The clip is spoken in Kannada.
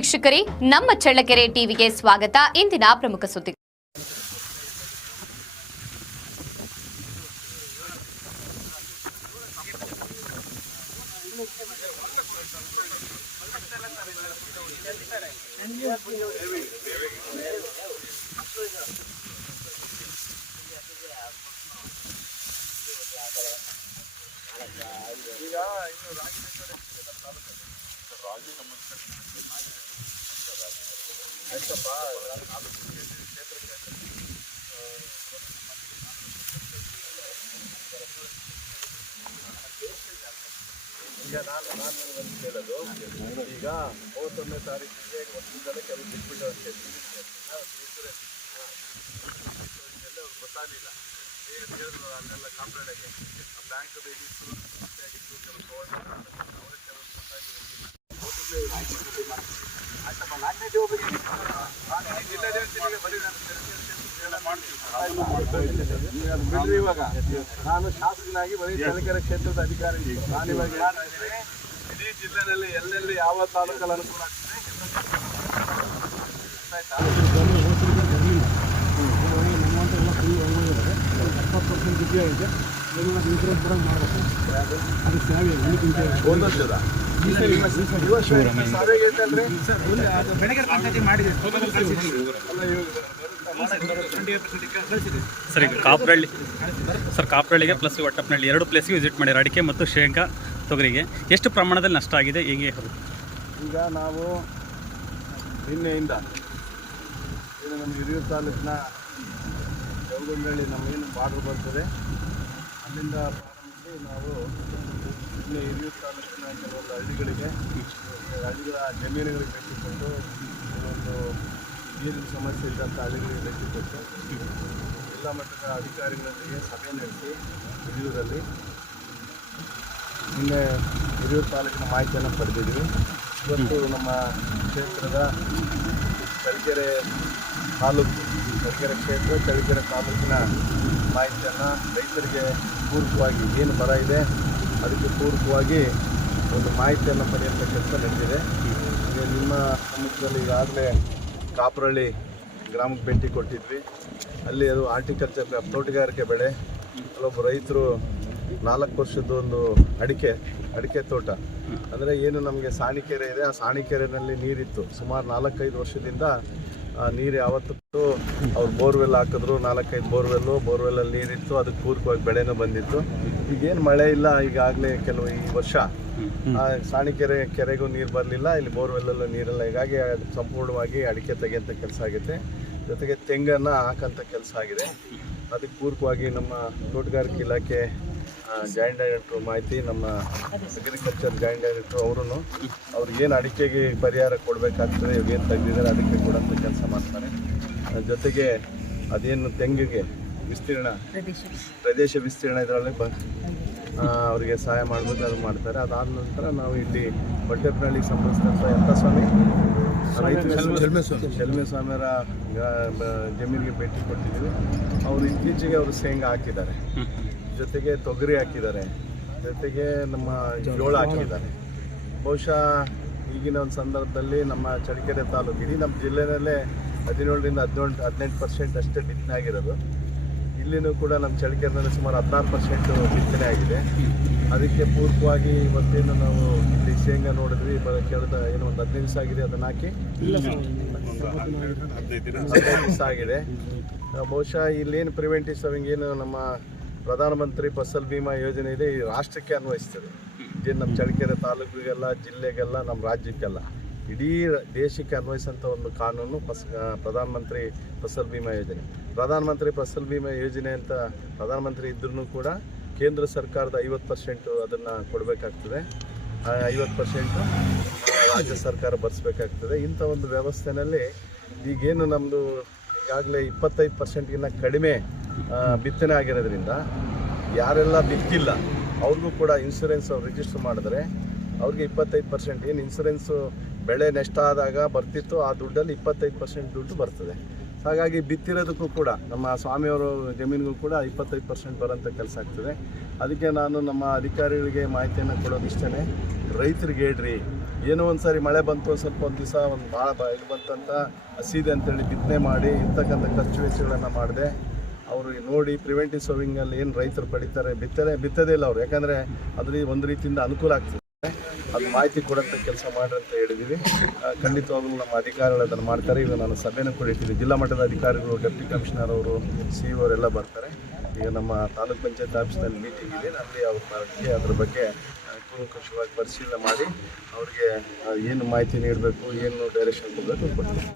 ವೀಕ್ಷಕರೇ, ನಮ್ಮ ಚಳ್ಳಕೆರೆ ಟಿವಿಗೆ ಸ್ವಾಗತ. ಇಂದಿನ ಪ್ರಮುಖ ಸುದ್ದಿ. ಈಗ ನಾನು ಹೇಳೋದು, ಈಗ 31ನೇ ತಾರೀಕಿಗೆ ಒಂದಿಂದಲೇ ಕೆಲವು ಬಿಟ್ಬಿಟ್ಟು ಎಲ್ಲ ಗೊತ್ತಾಗಲಿಲ್ಲ. ಏನು ಹೇಳಿದ್ರು ಅಲ್ಲೆಲ್ಲ ಕಾಂಪ್ಲೇಂಟ್ ಬ್ಯಾಂಕ್ ಬೇಕಿತ್ತು, ಆಗಿತ್ತು, ಕೆಲವು ಅವರೇ ಕೆಲವು ಬಿಡ್ರಿ. ಇವಾಗ ನಾನು ಶಾಸಕನಾಗಿ ಬರೀ ಚಳ್ಳಕೆರೆ ಕ್ಷೇತ್ರದ ಅಧಿಕಾರಿ. ನಾನಿವಾಗ ಇಡೀ ಜಿಲ್ಲೆಯಲ್ಲಿ ಎಲ್ಲೆಲ್ಲಿ ಯಾವ ತಾಲೂಕಲ್ಲಿ ಅನುಕೂಲ ಸರ್, ಈಗ ಕಾಪ್ರಳ್ಳಿಗೆ ಪ್ಲಸ್ ಒಟ್ಟಪ್ಪನಹಳ್ಳಿ ಎರಡು ಪ್ಲೇಸ್ಗೆ ವಿಸಿಟ್ ಮಾಡಿರೋ ಅಡಿಕೆ ಮತ್ತು ಶೇಂಗಾ ತೊಗರಿಗೆ ಎಷ್ಟು ಪ್ರಮಾಣದಲ್ಲಿ ನಷ್ಟ ಆಗಿದೆ? ಹೇಗೆ? ಈಗ ನಾವು ನಿನ್ನೆಯಿಂದ ಏನು ನಮ್ಮ ಹಿರಿಯೂರು ತಾಲೂಕಿನ ದೇವಗೊಂಡಳ್ಳಿ ನಮಗೇನು ಬಾರ್ಡ್ರ್ ಬರ್ತದೆ, ಅಲ್ಲಿಂದ ಪ್ರಾರಂಭಿಸಿ ನಾವು ನಿನ್ನೆ ಹಿರಿಯೂರು ತಾಲೂಕಿನ ಕೆಲವೊಂದು ಹಳ್ಳಿಗಳ ಜಮೀನುಗಳಿಗೆ ಭೇಟಿ ಕೊಟ್ಟು ಕೆಲವೊಂದು ನೀರಿನ ಸಮಸ್ಯೆ ಇದ್ದಂಥ ಹಳ್ಳಿಗಳಿಗೆ ಭೇಟಿ ಕೊಟ್ಟು ಜಿಲ್ಲಾ ಮಟ್ಟದ ಅಧಿಕಾರಿಗಳೊಂದಿಗೆ ಸಭೆ ನಡೆಸಿ ಹಿರಿಯೂರಲ್ಲಿ ನಿನ್ನೆ ಹಿರಿಯೂರು ತಾಲೂಕಿನ ಮಾಹಿತಿಯನ್ನು ಪಡೆದಿದ್ದೀವಿ. ಇವತ್ತು ನಮ್ಮ ಕ್ಷೇತ್ರದ ಚಳ್ಳಕೆರೆ ಕ್ಷೇತ್ರ ಚಳ್ಳಕೆರೆ ತಾಲೂಕಿನ ಮಾಹಿತಿಯನ್ನು ರೈತರಿಗೆ ಪೂರಕವಾಗಿ ಏನು ಬರ ಇದೆ ಅದಕ್ಕೆ ಪೂರಕವಾಗಿ ಒಂದು ಮಾಹಿತಿಯನ್ನು ಪಡೆಯುವಂಥ ಕೆಲಸ ನಡೆದಿದೆ. ಈಗ ನಿಮ್ಮ ಸಮ್ಮುಖದಲ್ಲಿ ಈಗಾಗಲೇ ಕಾಪ್ರಳ್ಳಿ ಗ್ರಾಮಕ್ಕೆ ಭೇಟಿ ಕೊಟ್ಟಿದ್ವಿ. ಅಲ್ಲಿ ಅದು ಆರ್ಟಿಕಲ್ಚರ್ ತೋಟಗಾರಿಕೆ ಬೆಳೆ. ಕೆಲವೊಬ್ಬರು ರೈತರು 4 ವರ್ಷದ ಒಂದು ಅಡಿಕೆ ತೋಟ, ಅಂದರೆ ಏನು ನಮಗೆ ಸಾಣಿಕೆರೆ ಇದೆ, ಆ ಸಾಣಿಕೆರೆಯಲ್ಲಿ ನೀರಿತ್ತು. ಸುಮಾರು 4-5 ವರ್ಷದಿಂದ ನೀರು ಯಾವತ್ತೂ ಅವ್ರು ಬೋರ್ವೆಲ್ ಹಾಕಿದ್ರು, 4-5 ಬೋರ್ವೆಲ್ಲಲ್ಲಿ ನೀರಿತ್ತು, ಅದಕ್ಕೆ ಪೂರಕವಾಗಿ ಬೆಳೆನೂ ಬಂದಿತ್ತು. ಈಗೇನು ಮಳೆ ಇಲ್ಲ, ಈಗಾಗಲೇ ಕೆಲವು ಈ ವರ್ಷ ಕೆರೆಗೂ ನೀರು ಬರಲಿಲ್ಲ, ಇಲ್ಲಿ ಬೋರ್ವೆಲ್ಲೆಲ್ಲ ನೀರಿಲ್ಲ. ಹೀಗಾಗಿ ಸಂಪೂರ್ಣವಾಗಿ ಅಡಿಕೆ ತೆಗೆಯುವಂಥ ಕೆಲಸ ಆಗುತ್ತೆ. ಜೊತೆಗೆ ತೆಂಗನ್ನು ಹಾಕೋಂಥ ಕೆಲಸ ಆಗಿದೆ. ಅದಕ್ಕೆ ಪೂರಕವಾಗಿ ನಮ್ಮ ತೋಟಗಾರಿಕೆ ಇಲಾಖೆ ಜಾಯಿಂಟ್ ಡೈರೆಕ್ಟ್ರು ಮಾಹಿತಿ, ನಮ್ಮ ಅಗ್ರಿಕಲ್ಚರ್ ಜಾಯಿಂಟ್ ಡೈರೆಕ್ಟ್ರು ಅವ್ರಿಗೇನು ಅಡಿಕೆಗೆ ಪರಿಹಾರ ಕೊಡಬೇಕಾಗ್ತದೆ, ಏನು ತೆಗೆದಿದ್ದಾರೆ ಅದಕ್ಕೆ ಕೊಡೋಂಥ ಕೆಲಸ ಮಾಡ್ತಾರೆ. ಜೊತೆಗೆ ಅದೇನು ತೆಂಗಿಗೆ ಪ್ರದೇಶ ವಿಸ್ತೀರ್ಣ ಇದರಲ್ಲಿ ಅವರಿಗೆ ಸಹಾಯ ಮಾಡಬೇಕು, ಅದು ಮಾಡ್ತಾರೆ. ಅದಾದ ನಂತರ ನಾವು ಇಲ್ಲಿ ಹೊಟ್ಟೆಪ್ಪನಹಳ್ಳಿಗೆ ಸಂಬಂಧಿಸಿದಂಥ ಶೆಲ್ಮೆ ಸ್ವಾಮಿಯವರ ಜಮೀನಿಗೆ ಭೇಟಿ ಕೊಟ್ಟಿದ್ದೀವಿ. ಅವರು ಇತ್ತೀಚೆಗೆ ಅವರು ಶೇಂಗಾ ಹಾಕಿದ್ದಾರೆ, ಜೊತೆಗೆ ತೊಗರಿ ಹಾಕಿದ್ದಾರೆ, ಜೊತೆಗೆ ನಮ್ಮ ಜೋಳ ಹಾಕಿದ್ದಾರೆ. ಬಹುಶಃ ಈಗಿನ ಒಂದು ಸಂದರ್ಭದಲ್ಲಿ ನಮ್ಮ ಚಳ್ಳಕೆರೆ ತಾಲೂಕು ಇಡೀ ನಮ್ಮ ಜಿಲ್ಲೆಯಲ್ಲೇ 17ರಿಂದ 18% ಅಷ್ಟೇ ಬಿತ್ತನೆ ಆಗಿರೋದು. ಇಲ್ಲಿನೂ ಕೂಡ ನಮ್ಮ ಚಳ್ಳಕೆರೆಯಲ್ಲಿ ಸುಮಾರು 16% ಬಿತ್ತನೆ ಆಗಿದೆ. ಅದಕ್ಕೆ ಪೂರಕವಾಗಿ ಇವತ್ತೇನು ನಾವು ಇಲ್ಲಿ ಶೇಂಗಾ ನೋಡಿದ್ವಿ, ಕೇಳಿದ ಏನು ಒಂದು 15 ದಿವಸ ಆಗಿದೆ, ಅದನ್ನು ಹಾಕಿ 15 ದಿವಸ ಆಗಿದೆ. ಬಹುಶಃ ಇಲ್ಲೇನು ಪ್ರಿವೆಂಟಿವ್ ಸರ್ವಿಂಗ್ ಏನು ನಮ್ಮ ಪ್ರಧಾನಮಂತ್ರಿ ಫಸಲ್ ಬಿಮಾ ಯೋಜನೆ ಇದೆ, ಈ ರಾಷ್ಟ್ರಕ್ಕೆ ಅನ್ವಯಿಸ್ತದೆ. ಇದೇನು ನಮ್ಮ ಚಳ್ಳಕೆರೆ ತಾಲೂಕಿಗೆಲ್ಲ, ಜಿಲ್ಲೆಗೆಲ್ಲ, ನಮ್ಮ ರಾಜ್ಯಕ್ಕೆಲ್ಲ, ಇಡೀ ದೇಶಕ್ಕೆ ಅನ್ವಯಿಸೋಂಥ ಒಂದು ಕಾನೂನು ಪ್ರಧಾನಮಂತ್ರಿ ಫಸಲ್ ಬಿಮಾ ಯೋಜನೆ. ಪ್ರಧಾನಮಂತ್ರಿ ಫಸಲ್ ಬಿಮಾ ಯೋಜನೆ ಅಂತ ಪ್ರಧಾನಮಂತ್ರಿ ಇದ್ರೂ ಕೂಡ ಕೇಂದ್ರ ಸರ್ಕಾರದ 50% ಅದನ್ನು ಕೊಡಬೇಕಾಗ್ತದೆ, 50% ರಾಜ್ಯ ಸರ್ಕಾರ ಭರಿಸಬೇಕಾಗ್ತದೆ. ಇಂಥ ಒಂದು ವ್ಯವಸ್ಥೆಯಲ್ಲಿ ಈಗೇನು ನಮ್ಮದು ಈಗಾಗಲೇ 25%ಗಿಂತ ಕಡಿಮೆ ಬಿತ್ತನೆ ಆಗಿರೋದ್ರಿಂದ ಯಾರೆಲ್ಲ ಬಿತ್ತಿಲ್ಲ ಅವ್ರಿಗೂ ಕೂಡ ಇನ್ಶೂರೆನ್ಸ್ ಅವ್ರು ರಿಜಿಸ್ಟರ್ ಮಾಡಿದ್ರೆ ಅವ್ರಿಗೆ 25% ಏನು ಇನ್ಶೂರೆನ್ಸು ಬೆಳೆ ನಷ್ಟ ಆದಾಗ ಬರ್ತಿತ್ತು, ಆ ದುಡ್ಡಲ್ಲಿ 25% ದುಡ್ಡು ಬರ್ತದೆ. ಹಾಗಾಗಿ ಬಿತ್ತಿರೋದಕ್ಕೂ ಕೂಡ ನಮ್ಮ ಸ್ವಾಮಿಯವರು ಜಮೀನಿಗೂ ಕೂಡ 25% ಬರೋಂಥ ಕೆಲಸ ಆಗ್ತದೆ. ಅದಕ್ಕೆ ನಾನು ನಮ್ಮ ಅಧಿಕಾರಿಗಳಿಗೆ ಮಾಹಿತಿಯನ್ನು ಕೊಡೋದಿಷ್ಟೇ, ರೈತರಿಗೆ ಹೇಳ್ರಿ, ಏನೋ ಒಂದು ಸಾರಿ ಮಳೆ ಬಂತು, ಸ್ವಲ್ಪ ಒಂದು ದಿವಸ ಒಂದು ಭಾಳ ಇದು ಬಂತಂತ ಹಸಿದೆ ಅಂತೇಳಿ ಬಿತ್ತನೆ ಮಾಡಿ ಇರ್ತಕ್ಕಂಥ ಖರ್ಚು ವೆಚ್ಚಗಳನ್ನು ಮಾಡದೆ ಅವರು ನೋಡಿ ಪ್ರಿವೆಂಟಿವ್ ಸೋವಿಂಗಲ್ಲಿ ಏನು ರೈತರು ಪಡಿತಾರೆ, ಬಿತ್ತದೇ ಇಲ್ಲ ಅವರು. ಯಾಕಂದರೆ ಅದರಲ್ಲಿ ಒಂದು ರೀತಿಯಿಂದ ಅನುಕೂಲ ಆಗ್ತದೆ, ಅದು ಮಾಹಿತಿ ಕೊಡೋಂಥ ಕೆಲಸ ಮಾಡ್ರಿ ಅಂತ ಹೇಳಿದ್ದೀವಿ. ಖಂಡಿತವಾಗ್ಲೂ ನಮ್ಮ ಅಧಿಕಾರಿಗಳು ಅದನ್ನು ಮಾಡ್ತಾರೆ. ಈಗ ನಾನು ಸಭೆನೂ ಕೂಡ ಇಟ್ಟಿದ್ದೀನಿ. ಜಿಲ್ಲಾ ಮಟ್ಟದ ಅಧಿಕಾರಿಗಳು, ಡೆಪ್ಟಿ ಕಮಿಷನರ್ ಅವರು, ಸಿ ಅವರೆಲ್ಲ ಬರ್ತಾರೆ. ಈಗ ನಮ್ಮ ತಾಲೂಕ್ ಪಂಚಾಯತ್ ಆಫೀಸ್ನಲ್ಲಿ ಮೀಟಿಂಗ್ ಇದೆ, ಅಲ್ಲಿ ಅವ್ರಿಗೆ ಅದ್ರ ಬಗ್ಗೆ ಕೂಲಂಕಷವಾಗಿ ಪರಿಶೀಲನೆ ಮಾಡಿ ಅವ್ರಿಗೆ ಏನು ಮಾಹಿತಿ ನೀಡಬೇಕು, ಏನು ಡೈರೆಕ್ಷನ್ ಕೊಡಬೇಕು ಕೊಡ್ತೀವಿ.